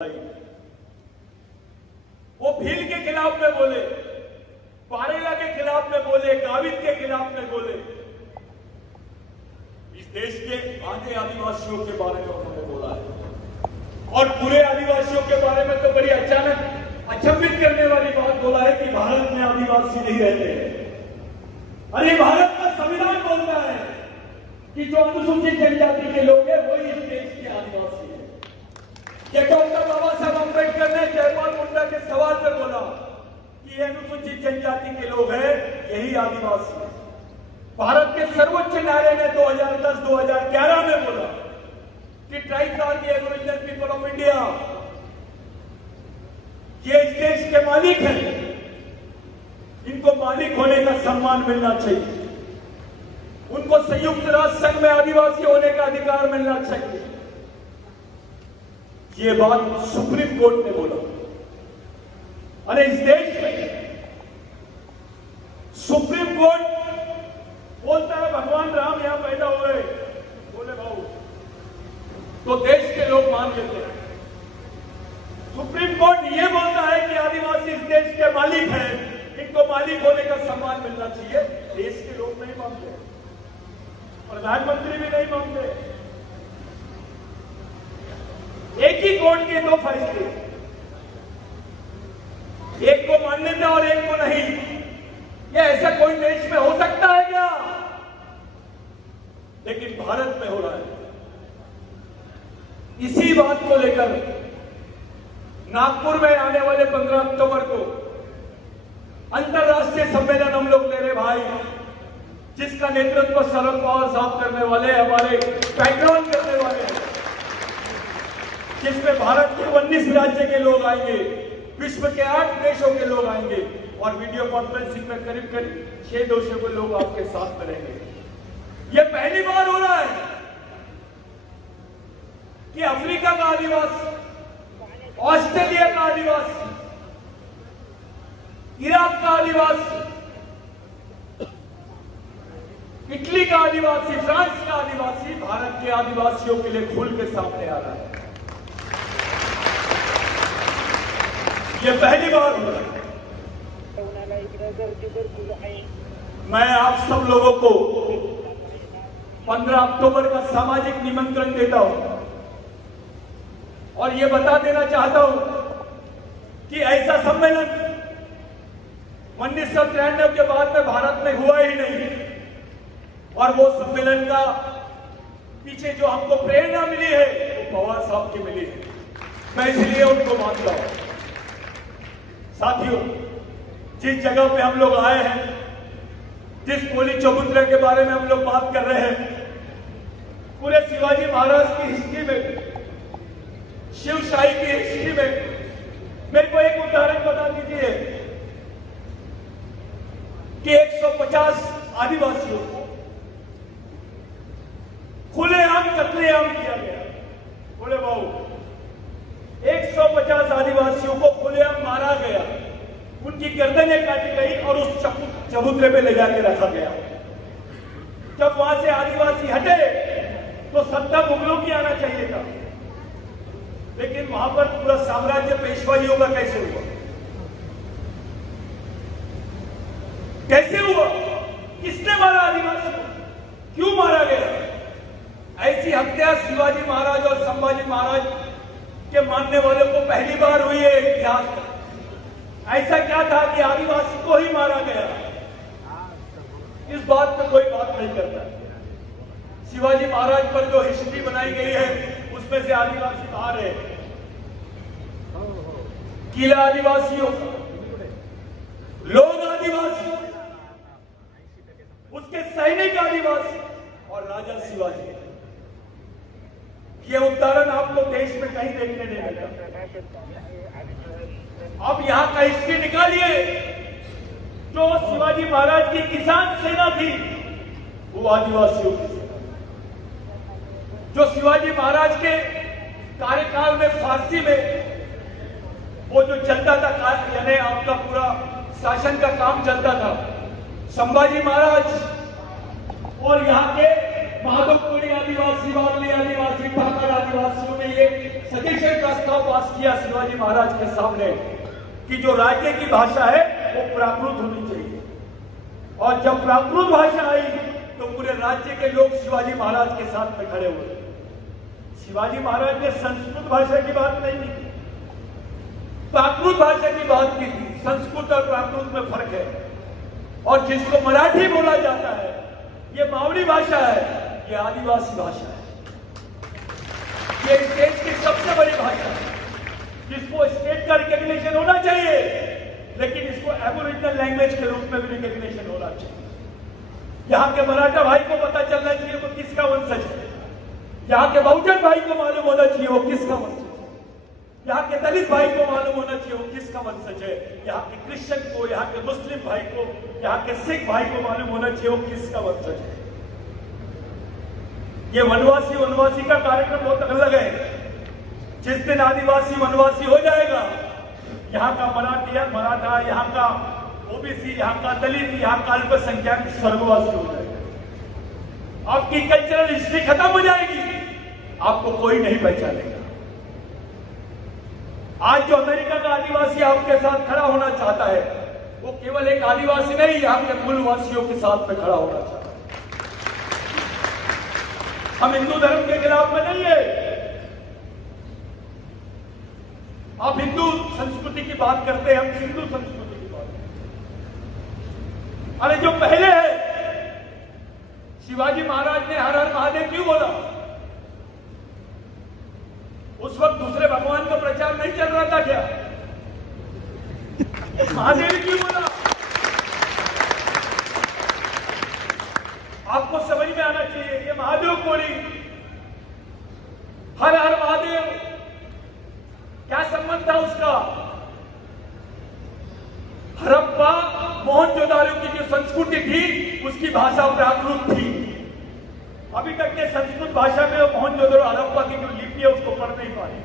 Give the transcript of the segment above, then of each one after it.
वो भील के खिलाफ में बोले, पारेला के खिलाफ में बोले, गावित के खिलाफ में बोले। इस देश के आधे आदिवासियों के बारे में उन्होंने बोला है और पूरे आदिवासियों के बारे में तो बड़ी अचानक अचंभित करने वाली बात बोला है कि भारत में आदिवासी नहीं रहते हैं। अरे भारत का संविधान बोलता है कि जो अनुसूचित जनजाति के लोग हैं वही इस देश के आदिवासी है। ये डॉक्टर बाबा साहब अम्बेडकर ने जयपाल मुंडा के सवाल पे बोला कि ये अनुसूचित जनजाति के लोग हैं, यही आदिवासी है। भारत के सर्वोच्च न्यायालय ने 2010-2011 में बोला कि tribes are the aboriginal people of India, ये इस देश के मालिक हैं, इनको मालिक होने का सम्मान मिलना चाहिए, उनको संयुक्त राष्ट्र संघ में आदिवासी होने का अधिकार मिलना चाहिए। ये बात सुप्रीम कोर्ट ने बोला। अरे इस देश में सुप्रीम कोर्ट बोलता है भगवान राम यहां पैदा हुए, बोले भाऊ, तो देश के लोग मान लेते हैं। सुप्रीम कोर्ट ये बोलता है कि आदिवासी इस देश के मालिक हैं, इनको मालिक होने का सम्मान मिलना चाहिए, देश के लोग नहीं मानते, प्रधानमंत्री भी नहीं मानते। एक ही कोर्ट के दो फैसले, एक को मान लेते और एक को नहीं। क्या ऐसा कोई देश में हो सकता है क्या? लेकिन भारत में हो रहा है। इसी बात को लेकर नागपुर में आने वाले 15 अक्टूबर को अंतर्राष्ट्रीय सम्मेलन हम लोग ले रहे भाई, जिसका नेतृत्व शरद पवार साहब करने वाले, हमारे बैकग्राउंड करने वाले हैं, जिसमें भारत के 19 राज्य के लोग आएंगे, विश्व के 8 देशों के लोग आएंगे और वीडियो कॉन्फ्रेंसिंग में करीब 600 के लोग आपके साथ में रहेंगे। यह पहली बार हो रहा है कि अफ्रीका का आदिवासी, ऑस्ट्रेलिया का आदिवासी, इराक का आदिवासी, इटली का आदिवासी, फ्रांस का आदिवासी भारत के आदिवासियों के लिए खुल के सामने आ रहा है। ये पहली बार हो रहा है। मैं आप सब लोगों को 15 अक्टूबर का सामाजिक निमंत्रण देता हूं और ये बता देना चाहता हूं कि ऐसा सम्मेलन 1993 के बाद में भारत में हुआ ही नहीं और वो सम्मेलन का पीछे जो हमको प्रेरणा मिली है वो पवार साहब की मिली है। मैं इसलिए उनको मानता हूं। साथियों, जिस जगह पे हम लोग आए हैं, जिस पोली चबूतरे के बारे में हम लोग बात कर रहे हैं, पूरे शिवाजी महाराज की हिस्ट्री में, शिवशाही की हिस्ट्री में मेरे को एक उदाहरण बता दीजिए कि 150 आदिवासियों को खुलेआम कत्लेआम किया गया। बोले बाबू, 150 आदिवासियों को खुलेआम मारा गया, उनकी गर्दनें काटी गई और उस चबूतरे पे ले जाके रखा गया। जब वहां से आदिवासी हटे तो सत्ता मुगलों की आना चाहिए था, लेकिन वहां पर पूरा साम्राज्य पेशवाइयों का कैसे हुआ? कैसे हुआ? किसने मारा आदिवासी को? क्यों मारा गया? ऐसी हत्या शिवाजी महाराज और संभाजी महाराज के मानने वालों को पहली बार हुई है इतिहास में। ऐसा क्या था कि आदिवासी को ही मारा गया? इस बात पे कोई बात नहीं करता। शिवाजी महाराज पर जो हिस्ट्री बनाई गई है उसमें से आदिवासी बाहर है। किला आदिवासियों का, लोग आदिवासी, उसके सैनिक आदिवासी और राजा शिवाजी। ये उदाहरण आपको देश में कहीं देखने नहीं मिलता। अब यहां का हिस्ट्री निकालिए। जो शिवाजी महाराज की किसान सेना थी वो आदिवासियों की सेना। जो शिवाजी महाराज के कार्यकाल में फारसी में वो जो चलता था, यानी आपका पूरा शासन का काम चलता था, संभाजी महाराज और यहाँ के माधव कोड़ी आदिवासी, वारली आदिवासी, ठाकर आदिवासियों ने ये सजेशन प्रस्ताव पास किया शिवाजी महाराज के सामने कि जो राज्य की भाषा है वो प्राकृत होनी चाहिए। और जब प्राकृत भाषा आई तो पूरे राज्य के लोग शिवाजी महाराज के साथ में खड़े हुए। शिवाजी महाराज ने संस्कृत भाषा की बात नहीं की, प्राकृत भाषा की बात की थी। संस्कृत और प्राकृत में फर्क है। और जिसको मराठी बोला जाता है ये मावड़ी भाषा है, ये आदिवासी भाषा है, ये इस देश की सबसे बड़ी भाषा है जिसको स्टेट का रिकॉग्निशन होना चाहिए, लेकिन इसको एबोरिजिनल लैंग्वेज के रूप में भी रिकॉग्निशन होना चाहिए। यहाँ के मराठा भाई को पता चलना चाहिए वो किसका वंशज है, यहाँ के बहुजन भाई को मालूम होना चाहिए वो किसका वंशज है, यहाँ के दलित भाई को मालूम होना चाहिए वो किसका वंशज है, यहाँ के क्रिश्चियन को, यहाँ के मुस्लिम भाई को, यहाँ के सिख भाई को मालूम होना चाहिए वो किसका वंशज है। ये वनवासी का कार्यक्रम बहुत अलग है। जिस दिन आदिवासी वनवासी हो जाएगा, यहाँ का मराठा, यहाँ का ओबीसी, यहाँ का दलित, यहाँ का अल्पसंख्यक स्वर्गवासी हो जाएगा। आपकी कल्चरल हिस्ट्री खत्म हो जाएगी, आपको कोई नहीं पहचानेगा। आज जो अमेरिका का आदिवासी आपके साथ खड़ा होना चाहता है वो केवल एक आदिवासी नहीं, यहाँ के मूलवासियों के साथ में खड़ा होना चाहता है। हम हिंदू धर्म के खिलाफ में नहीं है। आप हिंदू संस्कृति की बात करते हैं, हम हिंदू संस्कृति की बात करते हैं। अरे जो पहले है, शिवाजी महाराज ने हर हर महादेव क्यों बोला? उस वक्त दूसरे भगवान का प्रचार नहीं चल रहा था क्या? महादेव क्यों बोला? आपको समझ में आना चाहिए ये महादेव कोड़ी, हर हर महादेव, क्या संबंध था उसका? हड़प्पा मोहनजोदारो की जो संस्कृति थी उसकी भाषा प्राकृत थी। अभी तक के संस्कृत भाषा में मोहनजोदारो हड़प्पा की जो लिपि है उसको पढ़ नहीं पाए,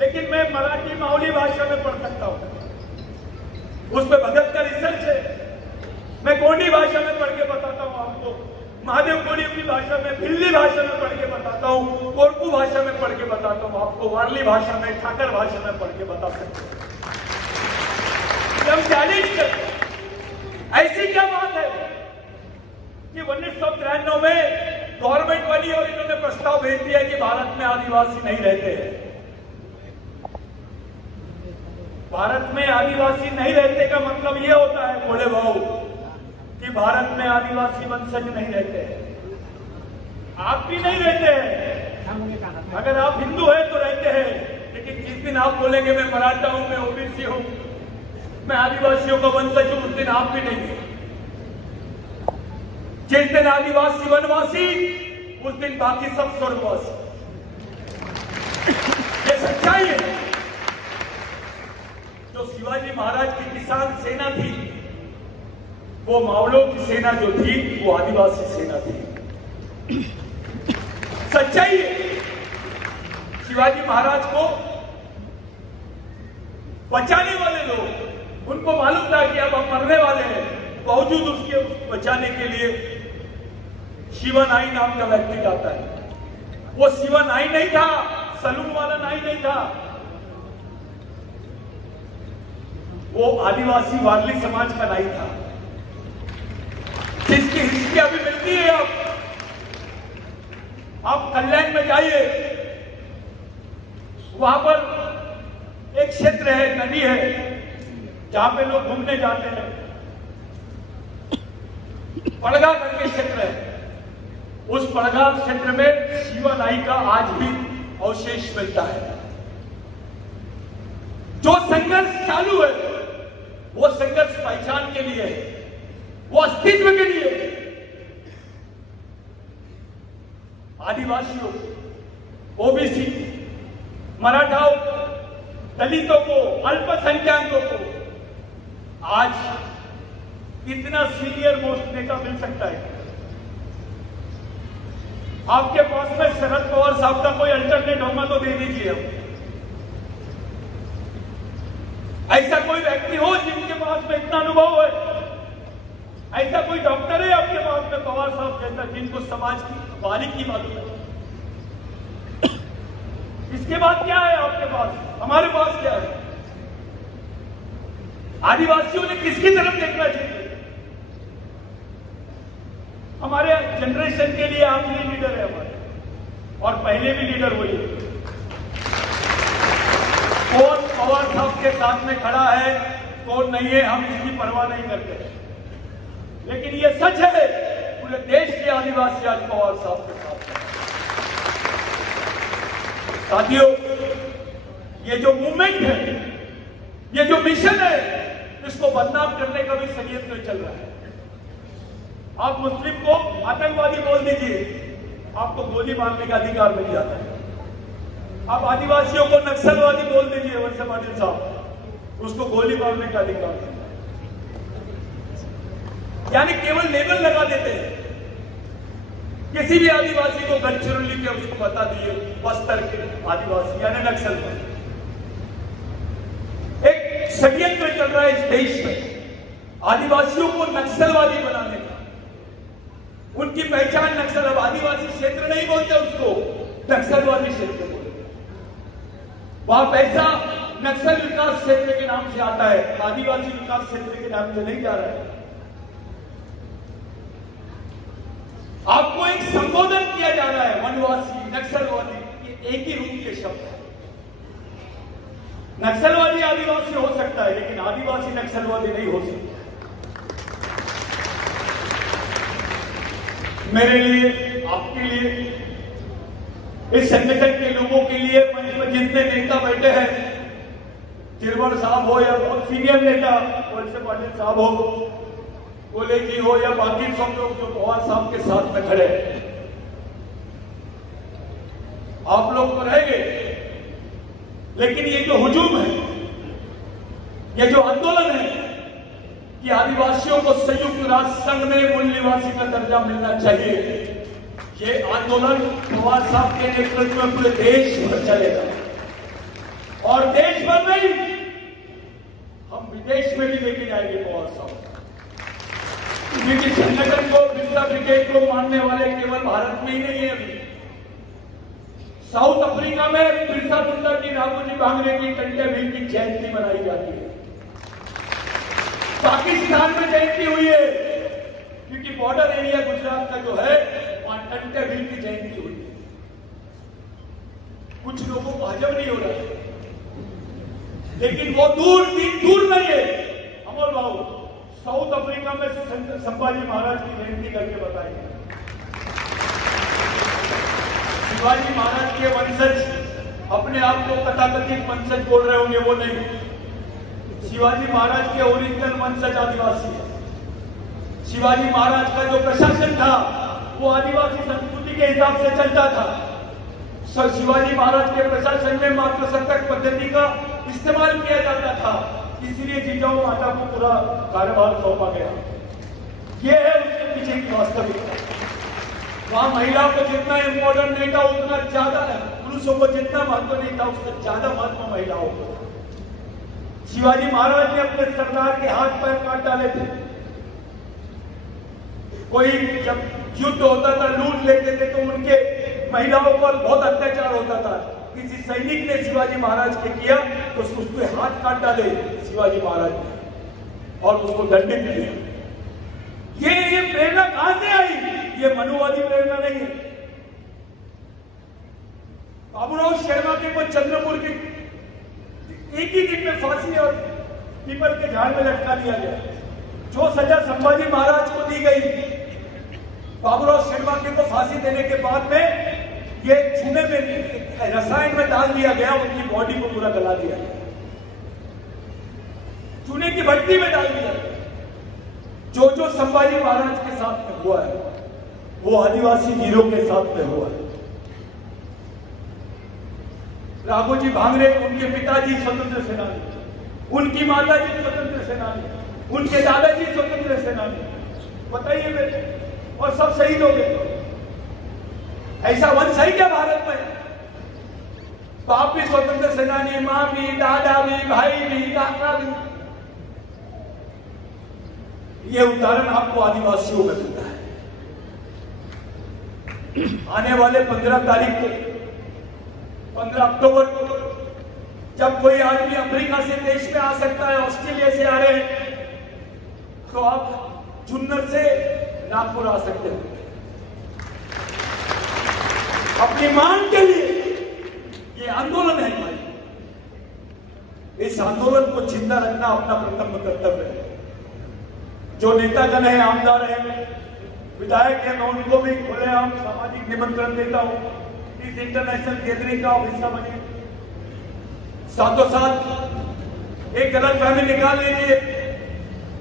लेकिन मैं मराठी मावली भाषा में पढ़ सकता हूं। उसमें भगत का रिसर्च है। मैं गोंडी भाषा में पढ़ के बताता हूं आपको, महादेव कोड़ी की भाषा में, भिल्ली भाषा में पढ़ के बताता हूं, कोरकू भाषा में पढ़ के बताता हूं आपको, वारली भाषा में, ठाकर भाषा में पढ़ के बता सकते हैं। हम चैलेंज करते हैं। ऐसी क्या बात है कि 1993 में गवर्नमेंट बनी और इन्होंने प्रस्ताव भेज दिया कि भारत में आदिवासी नहीं रहते हैं। भारत में आदिवासी नहीं रहते का मतलब यह होता है भोले भाऊ कि भारत में आदिवासी वंशज नहीं रहते हैं। आप भी नहीं रहते हैं। अगर आप हिंदू हैं तो रहते हैं, लेकिन जिस दिन आप बोलेंगे मैं मराठा हूं, मैं ओबीसी हूं, मैं आदिवासियों का वंशज हूं, उस दिन आप भी नहीं हैं। जिस दिन आदिवासी वनवासी, उस दिन बाकी सब स्वर्गवासी। ये सच्चाई है। जो शिवाजी महाराज की किसान सेना थी, वो मावलों की सेना जो थी वो आदिवासी सेना थी। सच्चाई है। शिवाजी महाराज को बचाने वाले लोग, उनको मालूम था कि अब हम मरने वाले हैं, बावजूद उसके बचाने के लिए शिवनाई नाम का व्यक्ति आता है। वो शिवनाई नहीं था, सलून वाला नाई नहीं था, वो आदिवासी वारली समाज का नाई था, जिसकी हिस्ट्री अभी मिलती है। आप कल्याण में जाइए, वहां पर एक क्षेत्र है, नदी है, जहां पे लोग घूमने जाते हैं, पड़गा करके क्षेत्र है। उस पड़गा क्षेत्र में शिवनाई का आज भी अवशेष मिलता है। जो संघर्ष चालू है वो संघर्ष पहचान के लिए, वो अस्तित्व के लिए। आदिवासियों, ओबीसी, मराठाओं, दलितों को, अल्पसंख्यकों को आज इतना सीनियर मोस्ट नेता मिल सकता है। आपके पास में शरद पवार साहब का कोई अल्टरनेट होगा तो दे दीजिए। ऐसा कोई व्यक्ति हो जिनके पास में इतना अनुभव है, ऐसा कोई डॉक्टर है आपके पास में पवार साहब जैसा जिनको समाज की बारीकी मालूम है? इसके बाद क्या है आपके पास? हमारे पास क्या है? आदिवासियों ने किसकी तरफ देखना चाहिए? हमारे जनरेशन के लिए आखिरी लीडर है हमारे, और पहले भी लीडर वही है। कौन पवार साहब के साथ में खड़ा है, कौन नहीं है, हम इसकी परवाह नहीं करते। लेकिन ये सच है, पूरे देश के आदिवासी आज पवार साहब के साथ हैं। साथियों, ये जो मूवमेंट है, ये जो मिशन है, इसको बदनाम करने का भी षड्यंत्र चल रहा है। आप मुस्लिम को आतंकवादी बोल दीजिए, आपको गोली मारने का अधिकार मिल जाता है। आप आदिवासियों को नक्सलवादी बोल दीजिए, वंशे पाटिल साहब, उसको गोली मारने का अधिकार मिलता है। यानी केवल लेबल लगा देते हैं। किसी भी आदिवासी को गढ़चिरौली के उसको बता दिए बस्तर के आदिवासी यानी नक्सलवादी। एक षड्यंत्र चल रहा है इस देश में आदिवासियों को नक्सलवादी बनाने का। उनकी पहचान नक्सल, अब आदिवासी क्षेत्र नहीं बोलते उसको, नक्सलवादी क्षेत्र बोलते। वहां पैसा नक्सल विकास क्षेत्र के नाम से आता है, आदिवासी विकास क्षेत्र के नाम से नहीं जा रहा है। आपको एक संबोधन किया जा रहा है, वनवासी, नक्सलवादी, ये एक ही रूप के शब्द है। नक्सलवादी आदिवासी हो सकता है, लेकिन आदिवासी नक्सलवादी नहीं हो सकता। मेरे लिए, आपके लिए, इस संगठन के लोगों के लिए मंच में जितने नेता बैठे हैं, चिरवर साहब हो या बहुत सीनियर नेता वंशे पाटिल साहब हो, गोले जी हो या बाकी सब लोग जो पवार साहब के साथ में खड़े हैं, आप लोग तो रहेंगे, लेकिन ये जो हुजूम है, ये जो आंदोलन है कि आदिवासियों को संयुक्त राष्ट्र संघ में मूल निवासी का दर्जा मिलना चाहिए, ये आंदोलन पवार साहब के नेतृत्व में पूरे देश भर चलेगा। और देश भर नहीं, हम विदेश में भी लेके जाएंगे पवार साहब। क्योंकि संगठन को, बिरसा ब्रिगेड को मानने वाले केवल भारत में ही नहीं है। अभी साउथ अफ्रीका में बिरसा मुंडा की, राघोजी भांगरे की, टंटे भील की जयंती मनाई जाती है। पाकिस्तान में जयंती हुई है, क्योंकि बॉर्डर एरिया गुजरात का जो है, वहां टंटे भील की जयंती हुई है। कुछ लोगों को हजम नहीं हो रहा है, लेकिन वो दूर नहीं है। अमोल बाबू साउथ अफ्रीका में संभाजी महाराज की जयंती करके बताएंगे। शिवाजी महाराज के वंशज अपने आप को तथाकथित वंशज बोल रहे होंगे, वो नहीं। शिवाजी महाराज के ओरिजिनल वंशज आदिवासी है। शिवाजी महाराज का जो प्रशासन था वो आदिवासी संस्कृति के हिसाब से चलता था। शिवाजी महाराज के प्रशासन में मातृसत्तक पद्धति का इस्तेमाल किया जाता था, इसलिए जिजाऊ माता को पूरा कार्यभार सौंपा गया। ये है उसके पीछे की वास्तविकता। वहां महिलाओं को जितना इम्पोर्टेंट नहीं था उतना ज्यादा, पुरुषों को जितना महत्व नहीं था उससे ज्यादा महत्व महिलाओं को। शिवाजी महाराज ने अपने सरदार के हाथ पैर काट डाले थे। कोई जब युद्ध होता था, लूट लेते थे, तो उनके महिलाओं पर बहुत अत्याचार होता था। किसी सैनिक ने शिवाजी महाराज के किया तो उसके हाथ काट डाले शिवाजी महाराज ने और उसको दंडित किया। ये प्रेरणा कहां से आई? ये मनुवादी प्रेरणा नहीं है। बाबूराव शर्मा के को चंद्रपुर के एक ही दिन में फांसी और पीपल के झाड़ में लटका दिया गया। जो सजा संभाजी महाराज को दी गई, बाबूराव शर्मा के को फांसी देने के बाद में ये चूने में, रसायन में डाल दिया गया, उनकी बॉडी को पूरा गला दिया गया, चूने की भट्टी में डाल दिया गया। जो संभाजी महाराज के साथ में हुआ है वो आदिवासी वीरों के साथ में हुआ है। राघोजी भांगरे, उनके पिताजी स्वतंत्र सेनानी, उनकी माताजी स्वतंत्र सेनानी, उनके दादाजी स्वतंत्र सेनानी, बताइए मेरे, और सब शहीद हो गए। ऐसा वंश है क्या भारत में? बाप भी स्वतंत्र सेनानी, मां भी, दादा भी, भाई भी, काका भी। ये उदाहरण आपको आदिवासियों में मिलता है। आने वाले 15 तारीख को, 15 अक्टूबर को, जब कोई आदमी अफ्रीका से देश में आ सकता है, ऑस्ट्रेलिया से आ रहे हैं, तो आप जुन्नर से नागपुर आ सकते हो अपनी मांग के लिए। ये आंदोलन है भाई, इस आंदोलन को जिंदा रखना अपना प्रथम कर्तव्य है। जो नेतागण है, आमदार है, विधायक है, मैं उनको भी खुलेआम सामाजिक निमंत्रण देता हूं इस इंटरनेशनल गैदरिंग का हिस्सा बने। साथों साथ एक गलतफहमी निकाल लीजिए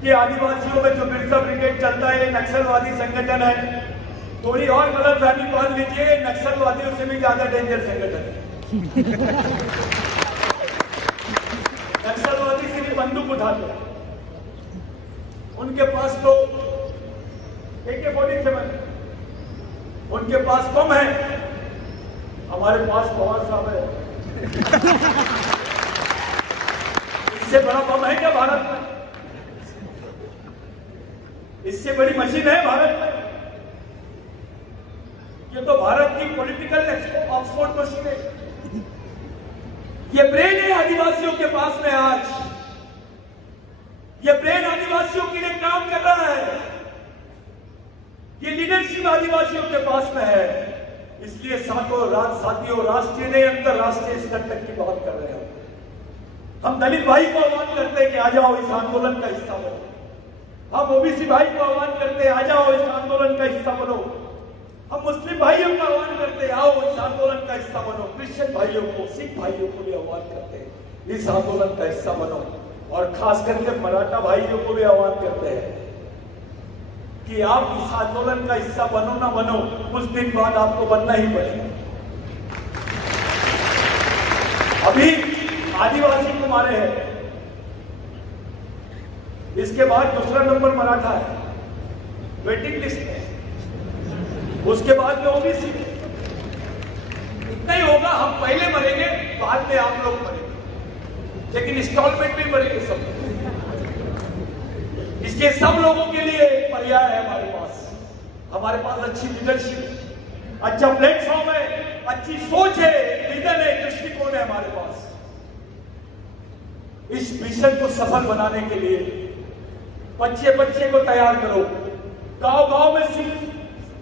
कि आदिवासियों में जो बिरसा ब्रिगेड चलता है नक्सलवादी संगठन है। थोड़ी और गलतफहमी पाल लीजिए, नक्सलवादियों से भी ज्यादा डेंजर संगठन है। नक्सलवादी सिर्फ बंदूक उठाते हैं, उनके पास तो AK-47, उनके पास बम है, हमारे पास पवार साहब है। इससे बड़ा बम है क्या भारत में? इससे बड़ी मशीन है भारत में? ये तो भारत की पॉलिटिकल ऑक्सफोर्ड मशीन है। ये ब्रेन है आदिवासियों के पास में आज। ये ब्रेन आदिवासियों के लिए काम कर रहा है। ये लीडरशिप आदिवासियों के पास में है। इसलिए साथियों, राष्ट्रीय नहीं अंतरराष्ट्रीय स्तर तक की बात कर रहे हैं। हम दलित भाई को आह्वान करते हैं कि आ जाओ इस आंदोलन का हिस्सा बनो। हम OBC भाई को आह्वान करते हैं, आ जाओ इस आंदोलन का हिस्सा बनो। हम मुस्लिम भाइयों का आह्वान करते हैं, आओ इस आंदोलन का हिस्सा बनो। क्रिश्चियन भाइयों को, सिख भाइयों को भी आह्वान करते हैं, इस आंदोलन का हिस्सा बनो। और खास करके मराठा भाइयों को भी आह्वान करते हैं कि आप इस आंदोलन का हिस्सा बनो ना बनो, कुछ दिन बाद आपको बनना ही पड़ेगा। अभी आदिवासी को मारे हैं, इसके बाद दूसरा नंबर मराठा है वेटिंग लिस्ट में, उसके बाद में OBC। इतना ही होगा, हम पहले मरेंगे, बाद में आप लोग मरेंगे, लेकिन इंस्टॉलमेंट भी मरेंगे सब। इसके सब लोगों के लिए एक पर्याय है हमारे पास अच्छी लीडरशिप, अच्छा प्लेटफॉर्म है, अच्छी सोच है, विजन है, दृष्टिकोण है हमारे पास। इस मिशन को सफल बनाने के लिए बच्चे को तैयार करो, गांव में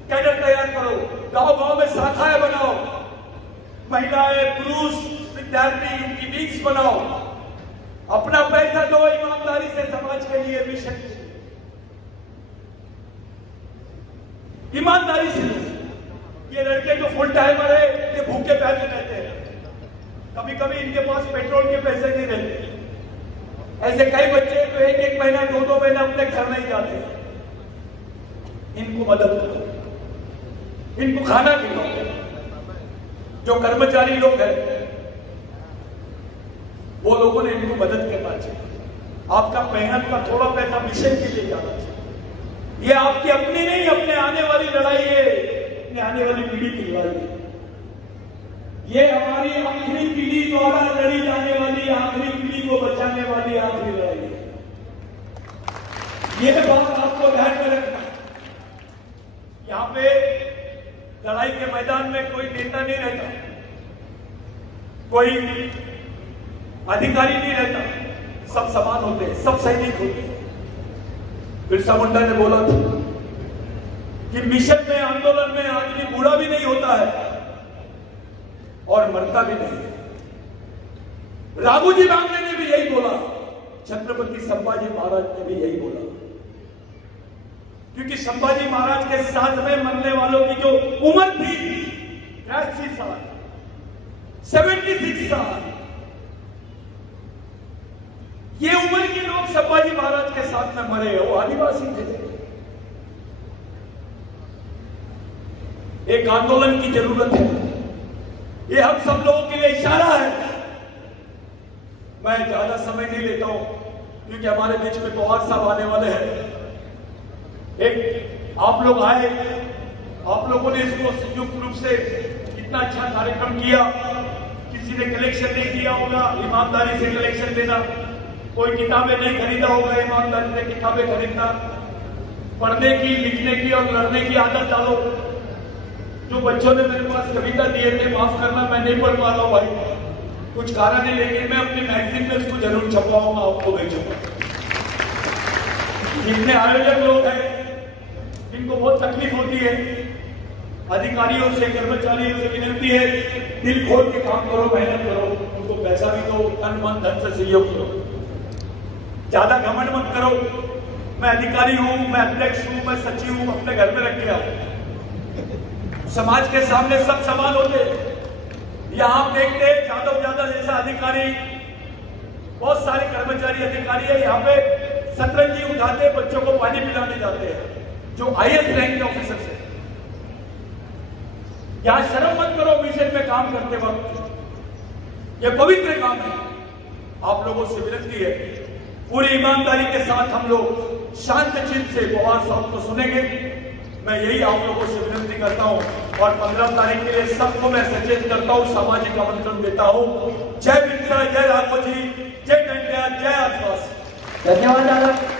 कैडर तैयार करो, गांव में शाखाएं बनाओ, महिलाएं, पुरुष, विद्यार्थी, इनकी विंग्स बनाओ, अपना पैसा दो ईमानदारी से समाज के लिए, मिशन ईमानदारी से। ये लड़के जो फुल टाइमर है, ये भूखे प्यासे रहते हैं, कभी कभी इनके पास पेट्रोल के पैसे नहीं रहते। ऐसे कई बच्चे तो एक महीना 2 महीना अपने घर नहीं जाते। इनको मदद करो, इनको खाना खिलाओ। जो कर्मचारी लोग हैं, वो लोगों ने इनको मदद करना चाहिए। आपका मेहनत का थोड़ा पैसा मिशन के लिए जाना चाहिए। ये आपकी अपनी नहीं, अपने आने वाली लड़ाई है, अपने आने वाली पीढ़ी की लड़ाई है। ये हमारी आखिरी पीढ़ी द्वारा लड़ी जाने वाली, आखिरी पीढ़ी को बचाने वाली आखिरी लड़ाई है। ये बात आपको ध्यान में रखना। यहां पे लड़ाई के मैदान में कोई नेता नहीं रहता, कोई अधिकारी नहीं रहता, सब समान होते हैं, सब सैनिक होते हैं। बिरसा मुंडा ने बोला था कि मिशन में, आंदोलन में आदमी बूढ़ा भी नहीं होता है और मरता भी नहीं है। राघोजी बांगड़े ने भी यही बोला, छत्रपति संभाजी महाराज ने भी यही बोला, क्योंकि संभाजी महाराज के साथ में मरने वालों की जो उम्र थी 80 साल, 76 साल, ये उम्र के लोग संभाजी महाराज के साथ में मरे, वो आदिवासी थे। एक आंदोलन की जरूरत है, ये हम सब लोगों के लिए इशारा है। मैं ज्यादा समय नहीं लेता हूं, क्योंकि हमारे बीच में पवार साहब आने वाले हैं। एक आप लोग आए, आप लोगों ने इसको संयुक्त रूप से इतना अच्छा कार्यक्रम किया। किसी ने कलेक्शन नहीं किया होगा, ईमानदारी से कलेक्शन देना, कोई किताबें नहीं खरीदा होगा, ईमानदारी से किताबें खरीदना, पढ़ने की, लिखने की और लड़ने की आदत डालो। जो बच्चों ने मेरे पास कविता दिए थे, माफ करना मैं नहीं पढ़ पा रहा हूं भाई, कुछ कारण है, लेकिन मैं अपनी मैगजीन में उसको जरूर छपवाऊंगा, आपको भेजूंगा। जितने आयोजक लोग हैं जिनको बहुत तकलीफ होती है, अधिकारियों से, कर्मचारियों से विनती है, दिल खोल के काम करो, मेहनत करो, उनको पैसा भी दो, तन मन धन से सहयोग करो, ज्यादा घमंड मत करो। मैं अधिकारी हूं, मैं अध्यक्ष हूं, मैं सचिव हूं, अपने घर में रख के आओ। समाज के सामने सब समान होते। यहां आप देखते हैं यादव यादव जैसा अधिकारी, बहुत सारे कर्मचारी अधिकारी है, यहाँ पे सतरंजी उठाते, बच्चों को पानी पिलाने जाते हैं, जो आईएएस रैंक के ऑफिसर है। यहां शर्म मत करो मिशन में काम करते वक्त, यह पवित्र काम है। आप लोगों से विनती है, पूरी ईमानदारी के साथ हम लोग शांत चित्त से पवार साहब को सुनेंगे। मैं यही आप लोगों से विनती करता हूं और 15 तारीख के लिए सबको मैं सचेत करता हूं, सामाजिक आमंत्रण देता हूं। जय बिरसा, जय राघव जी, जय टंडिया, जय आदिवासी। धन्यवाद।